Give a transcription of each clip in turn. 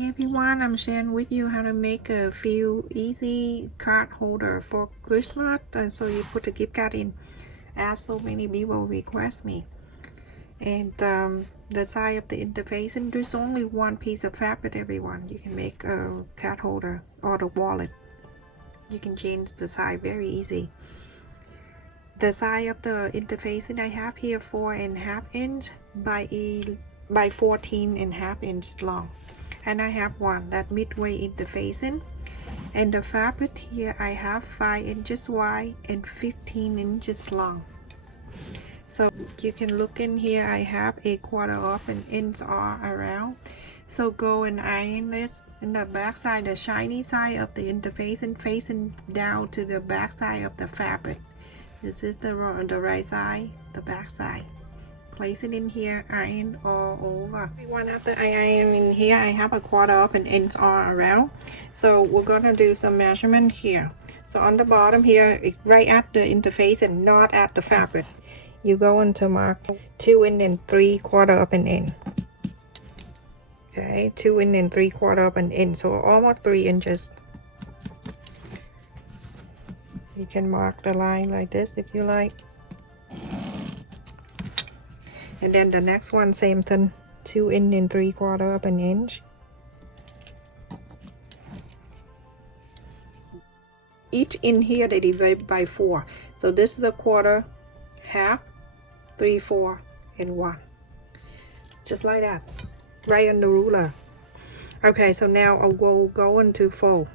Hi everyone, I'm sharing with you how to make a few easy card holder for Christmas. And so you put a gift card in, as so many people request me. And the size of the interface, and there's only one piece of fabric, everyone. You can make a card holder or the wallet. You can change the size very easy. The size of the interface that I have here, 4.5 inch by 14.5 inch long. And I have one that midway interfacing, and the fabric here I have 5 inches wide and 15 inches long. So you can look in here, I have a 1/4 of an inch all around. So go and iron this in the back side, the shiny side of the interfacing facing down to the back side of the fabric. This is the right side, the back side. Place it in here, iron all over. One after I iron in here, I have a 1/4 of an inch all around. So we're gonna do some measurement here. So on the bottom here, right at the interface and not at the fabric, you go into mark 2 and 3/4 of an inch. Okay, 2 and 3/4 of an inch, so almost 3 inches. You can mark the line like this if you like. And then the next one, same thing, 2 and 3/4 of an inch. Each in here they divide by 4. So this is a 1/4, half, 3/4, and 1. Just like that, right on the ruler. Okay, so now I will go into fold.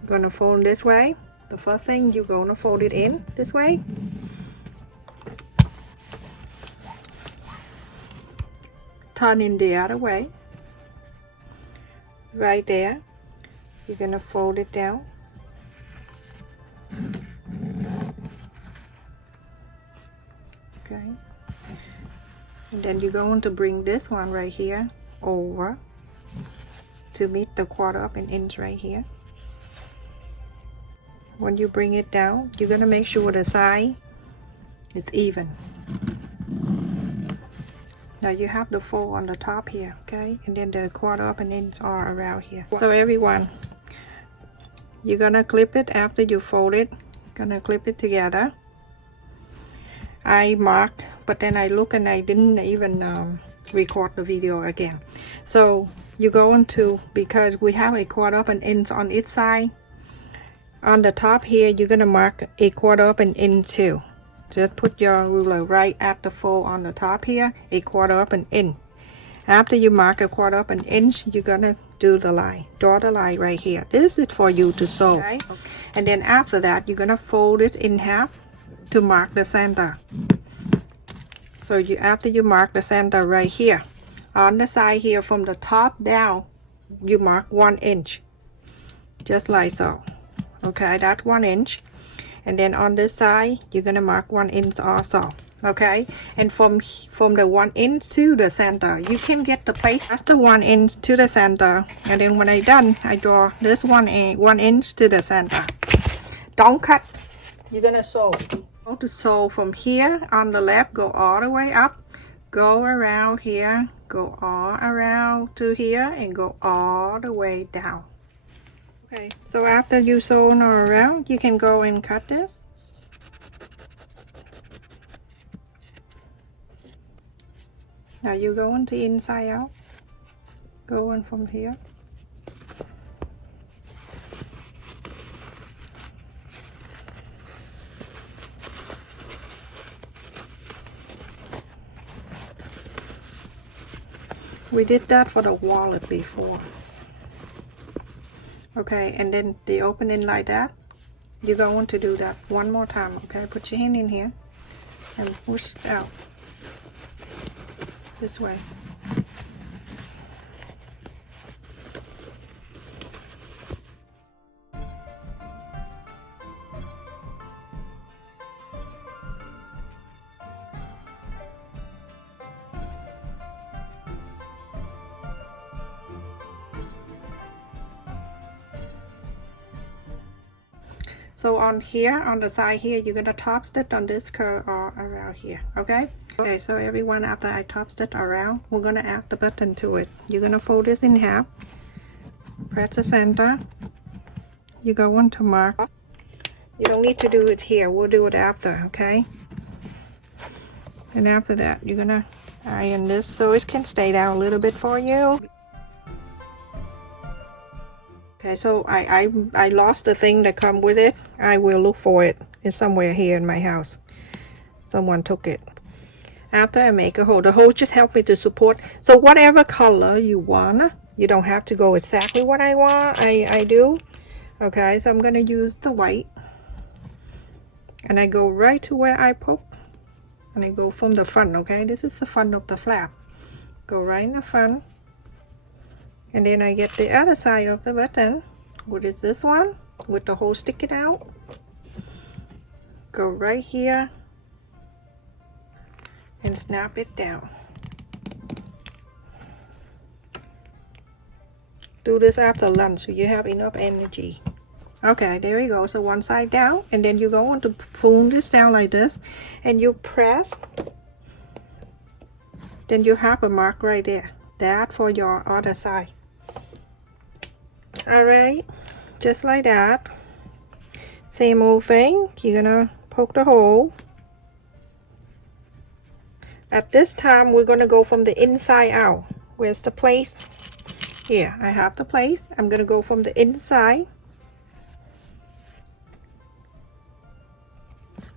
I'm gonna fold this way. The first thing you're gonna fold it in this way. Turn in the other way. Right there, you're gonna fold it down. Okay, and then you're going to bring this one right here over to meet the 1/4 of an inch right here. When you bring it down, you're gonna make sure the side is even. Now you have the fold on the top here, okay, and then the 1/4 of an inch are around here. So everyone, you're gonna clip it after you fold it. Gonna clip it together. I marked, but then I look and I didn't even record the video again. So you're going to, because we have a 1/4 of an inch on each side, on the top here you're gonna mark a 1/4 of an inch too. Just put your ruler right at the fold on the top here, a 1/4 of an inch. After you mark a 1/4 of an inch, you're gonna do the line, draw the line right here. This is for you to sew. Okay? And then after that, you're gonna fold it in half to mark the center. So after you mark the center right here, on the side here from the top down, you mark 1 inch, just like so. Okay, that's 1 inch. And then on this side you're gonna mark 1 inch also. Okay, and from the 1 inch to the center, you can get the place. That's the 1 inch to the center. And then when I done, I draw this 1 inch to the center. Don't cut. You're gonna sew. Go to sew from here on the left, go all the way up, go around here, go all around to here, and go all the way down. Okay, so after you sew all around, you can go and cut this. Now you go into inside out, going from here. We did that for the wallet before. Okay, and then the opening like that, you're going to do that one more time. Okay, put your hand in here and push it out this way. So on here, on the side here, you're gonna top stitch on this curve or around here, okay? Okay, so everyone, after I top stitch around, we're gonna add the button to it. You're gonna fold this in half, press the center, you go on to mark. You don't need to do it here, we'll do it after, okay? And after that, you're gonna iron this so it can stay down a little bit for you. Okay, so I lost the thing that come with it. I will look for it. It's somewhere here in my house. Someone took it. After I make a hole, the hole just help me to support. So whatever color you want, you don't have to go exactly what I want. I do. Okay, so I'm gonna use the white. And I go right to where I poke. And I go from the front, okay? This is the front of the flap. Go right in the front. And then I get the other side of the button, which is this one, with the hole sticking out. Go right here. And snap it down. Do this after lunch so you have enough energy. Okay, there we go. So one side down, and then you go on to pull this down like this, and you press. Then you have a mark right there. That for your other side. Alright, just like that. Same old thing. You're gonna poke the hole. At this time, we're gonna go from the inside out. Where's the place? Here, I have the place. I'm gonna go from the inside.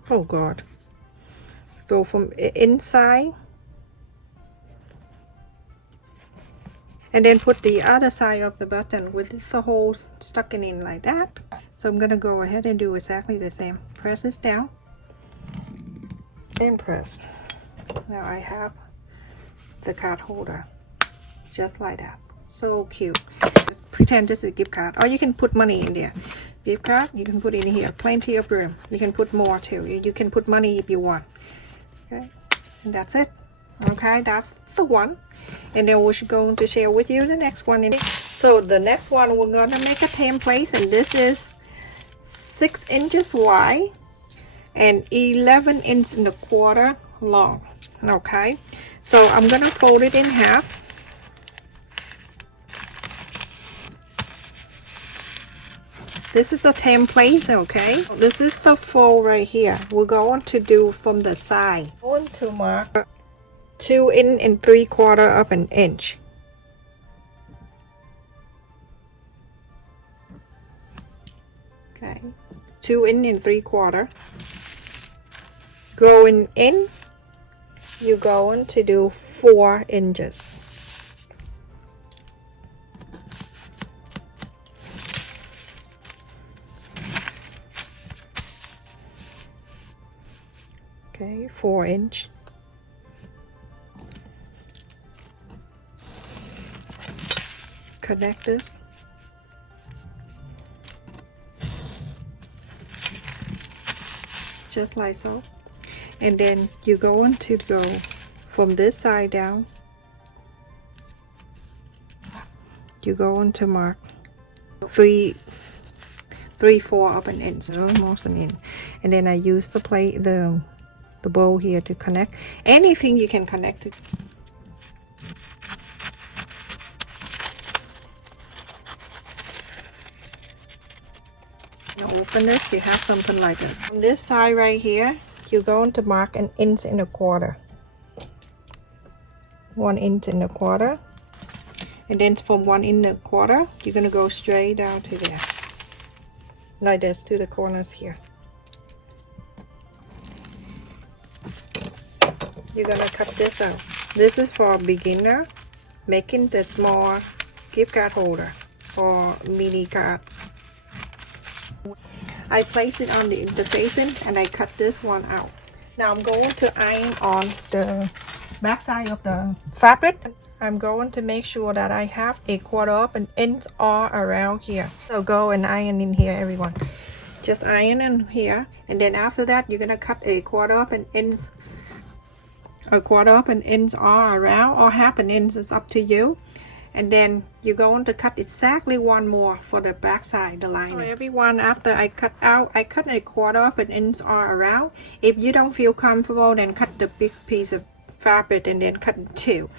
Oh God. Go from inside. And then put the other side of the button with the hole stuck in like that. So I'm gonna go ahead and do exactly the same. Press this down. And press. Now I have the card holder. Just like that. So cute. Just pretend this is a gift card. Or you can put money in there. Gift card, you can put in here. Plenty of room. You can put more too. You can put money if you want. Okay. And that's it. Okay, that's the one. And then we're going to share with you the next one. So the next one, we're going to make a template, and this is 6 inches wide and 11 inches and a quarter long. Okay, so I'm going to fold it in half. This is the template, okay? This is the fold right here. We're going to do from the side. I'm going to mark 2 3/4 of an inch. Okay, 2 3/4. Going in, you're going to do 4 inches. Okay, 4 inch. Connect this. Just like so. And then you're going to go from this side down. You're going to mark 3/4 of an inch, almost an inch. And then I use the plate, the bowl here to connect. Anything you can connect it. Open this, you have something like this. On this side right here, you're going to mark 1 1/4 inch. 1 1/4 inch. And then from 1 1/4 inch, you're going to go straight down to there. Like this, to the corners here. You're going to cut this out. This is for a beginner, making the small gift card holder or mini card. I place it on the facing and I cut this one out. Now I'm going to iron on the back side of the fabric. I'm going to make sure that I have 1/4 of an inch all around here. So go and iron in here, everyone. Just iron in here, and then after that you're gonna cut 1/4 of an inch, 1/4 of an inch all around, or 1/2 inch, is up to you. And then you're going to cut exactly one more for the back side, the lining. So everyone, after I cut out, I cut 1/4 of an inch all around. If you don't feel comfortable, then cut a big piece of fabric and then cut in two.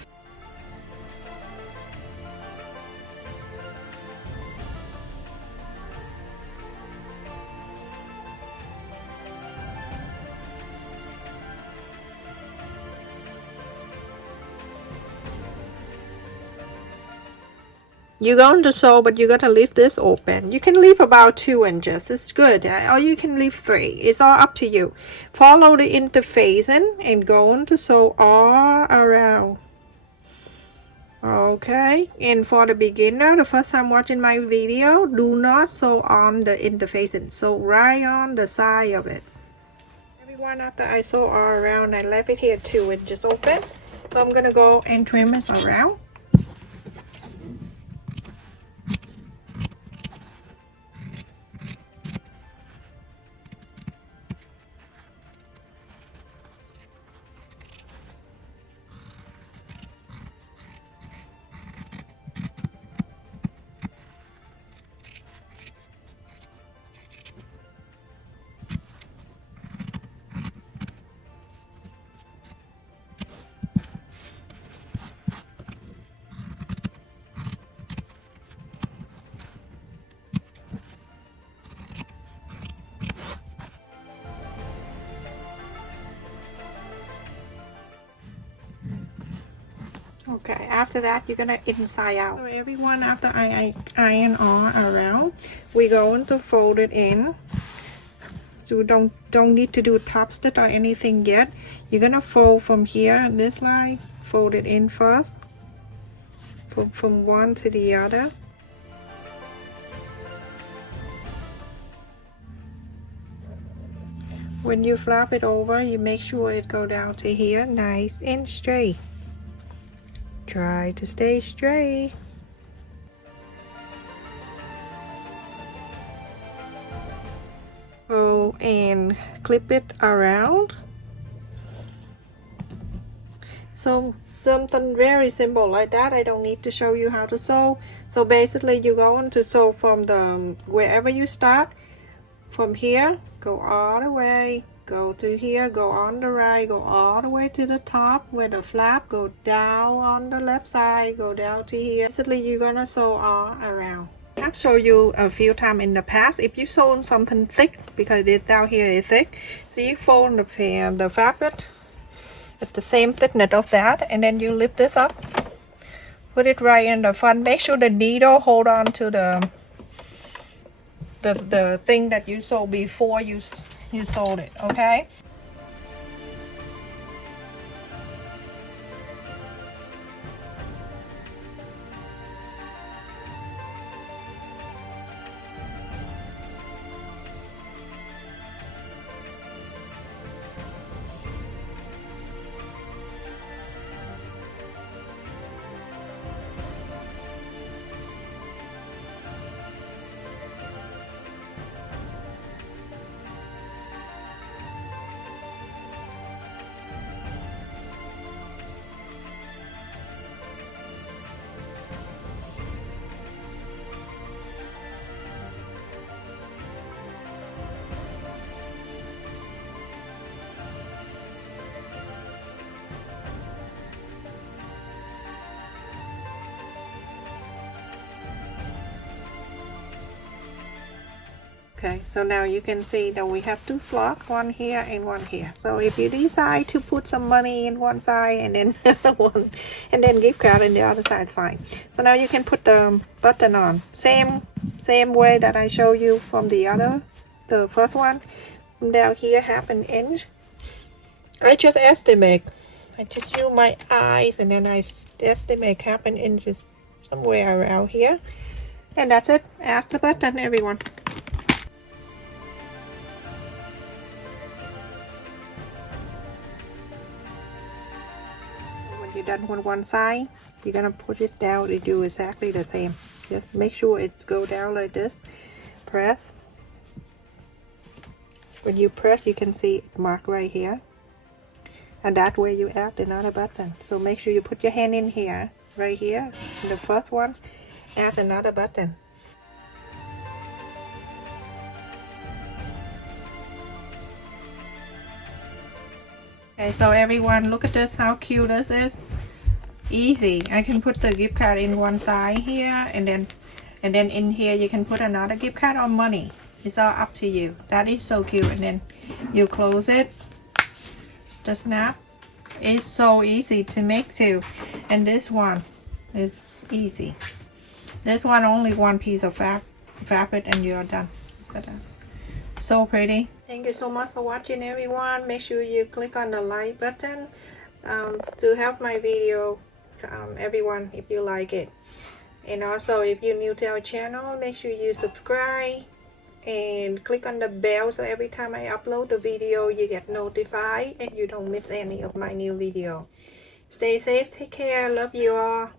You're going to sew, but you gotta leave this open. You can leave about 2 inches. It's good. Or you can leave 3. It's all up to you. Follow the interfacing and going to sew all around. Okay. And for the beginner, the first time watching my video, do not sew on the interfacing. Sew right on the side of it. Everyone, after I sew all around, I left it here 2 inches open. So I'm gonna go and trim this around. Okay, after that you're gonna inside out. So everyone, after I iron all around, we're going to fold it in. So don't need to do top stitch or anything yet. You're gonna fold from here, this line, fold it in first, from one to the other. When you flap it over, you make sure it go down to here, nice and straight. Try to stay straight. Oh, and clip it around. So something very simple like that. I don't need to show you how to sew. So basically you're going to sew from the wherever you start, from here, go all the way, go to here, go on the right, go all the way to the top where the flap, go down on the left side, go down to here. Basically you're gonna sew all around. I've shown you a few times in the past. If you sew something thick, because it down here is thick, so you fold the fabric at the same thickness of that, and then you lift this up, put it right in the front. Make sure the needle hold on to the thing that you sewed before you sewed it, okay? Okay, so now you can see that we have 2 slots, one here and one here. So if you decide to put some money in one side and then one, and then gift card in the other side, fine. So now you can put the button on. Same way that I show you from the first one. From down here, 1/2 inch. I just estimate. I just use my eyes and then I estimate 1/2 inch somewhere around here. And that's it. Add the button, everyone. You're done with one side, you're gonna put it down to do exactly the same. Just make sure it's go down like this. Press. When you press, you can see it mark right here, and that way you add another button. So make sure you put your hand in here, right here, in the first one, add another button. Okay, so everyone, look at this, how cute this is. Easy. I can put the gift card in one side here, and then in here you can put another gift card or money. It's all up to you. That is so cute. And then you close it, the snap. It's so easy to make too. And this one is easy. This one only one piece of fabric and you're done. Look at that. So pretty. Thank you so much for watching, everyone. Make sure you click on the like button to help my video, everyone, if you like it. And also, if you're new to our channel, make sure you subscribe and click on the bell so every time I upload the video you get notified and you don't miss any of my new video. Stay safe, take care, love you all.